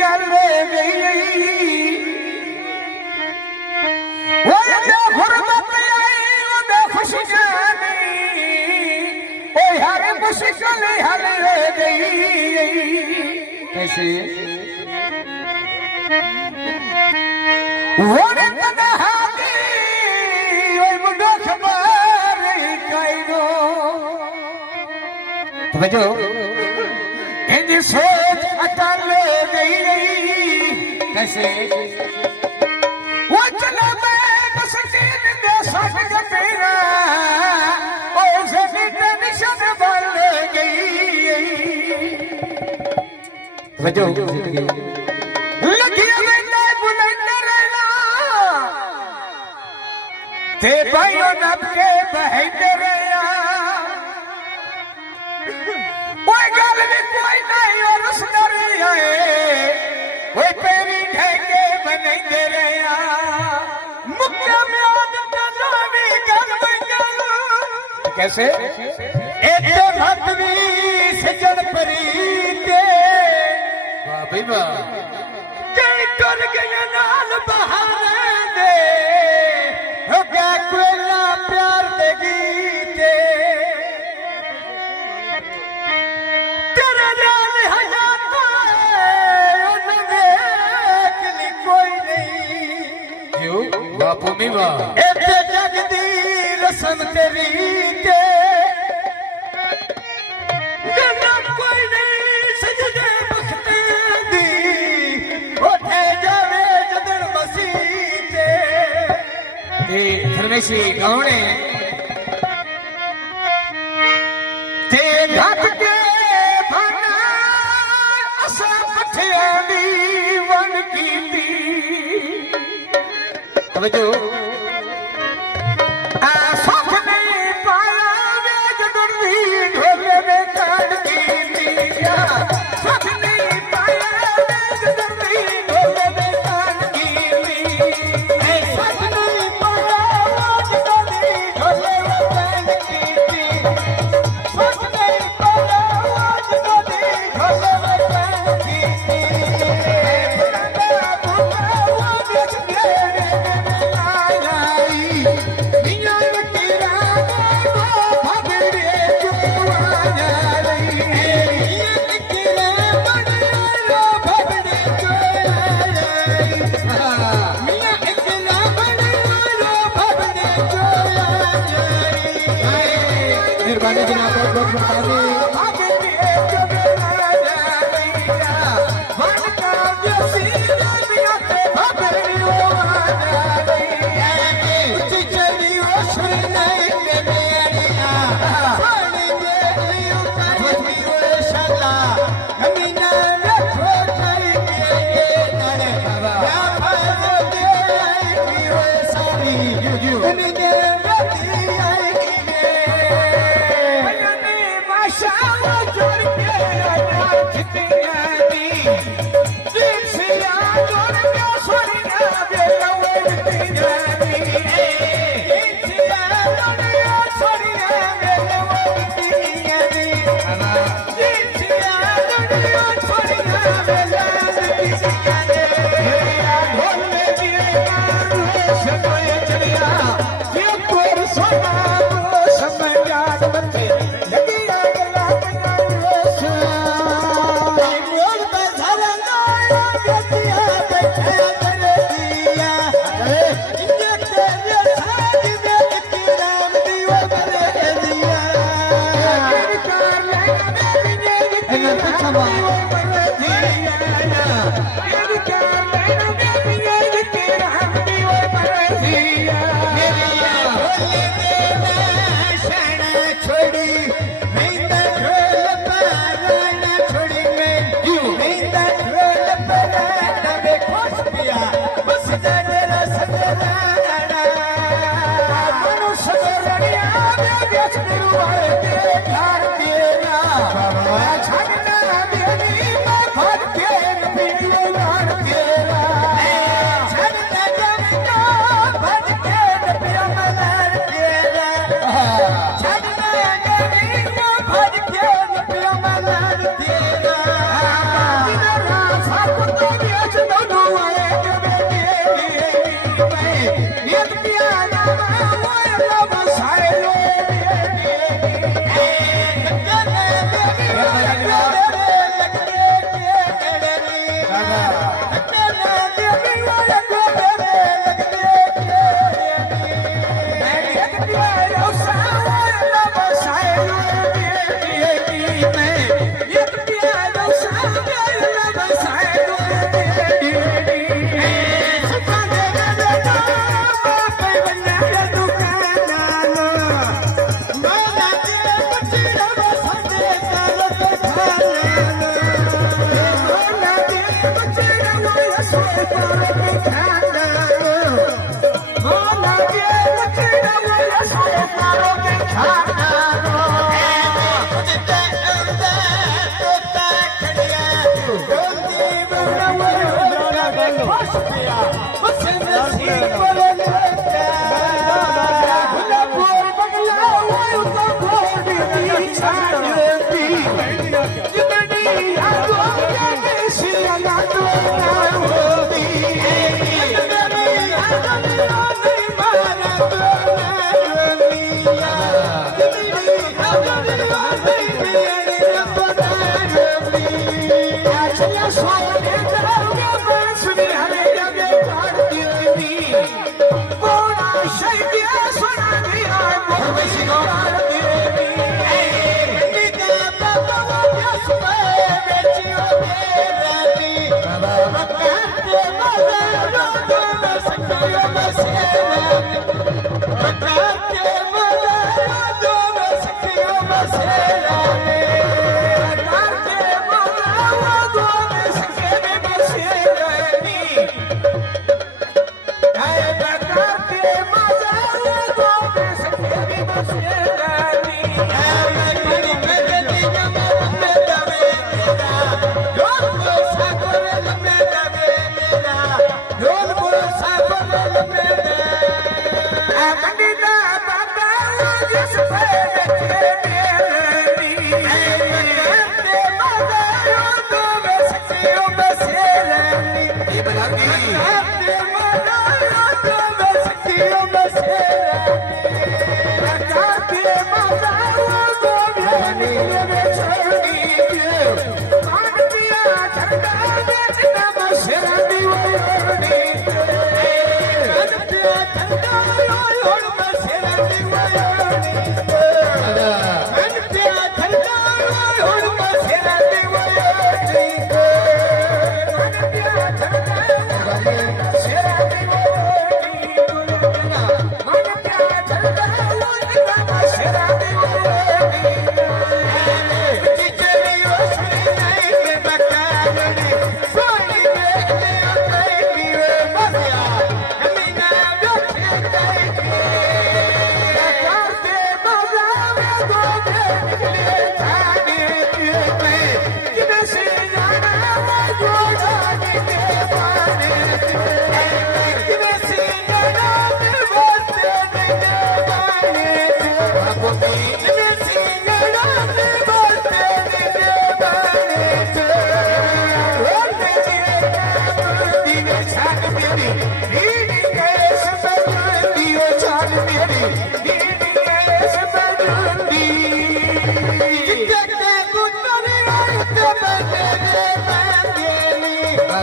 गल गई वो गुरबत आई वो खुशी जानी ओ हर मुश्किल हल गई कैसे वो तनहादी ओ मुंडो खबर काइनो समझो इन सोच अटल गई कैसे वो चला मैं मस्जिद में सट गपेरा और से टेंशन बढ़ गई समझो लगी मैंने बुलंद रहना ते भाइयों नब के बहन रहना कोई गल भी कोई नहीं और उस डरी है कोई पेरी ढेके बनेंगे रहा मुक्का में आदत जावी गल गल कैसे एते भक्ति सजन परीते वाह भाई वाह कई टुर गया नाल बहारे दे हो गया कोयला प्यार दे गीते बापू मीवा एते जगदी रसम तेरी के जन्नत कोई नहीं सजदे बख्ते दी उठे जावे जदन मसीते ए धर्मेशी कौने ते घट के बना असा पठियाली वन कीती समझो सुख नहीं पाया वे जदुर्दी ढोले में काट की लिया सुख नहीं पाया वे जदुर्दी ढोले में काट की ली सुख नहीं पाया वे जदुर्दी ढोले में काट की ली सुख नहीं पाया वे जदुर्दी ढोले में काट की ली निर्माण जनाब बहुत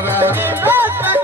Bye-bye.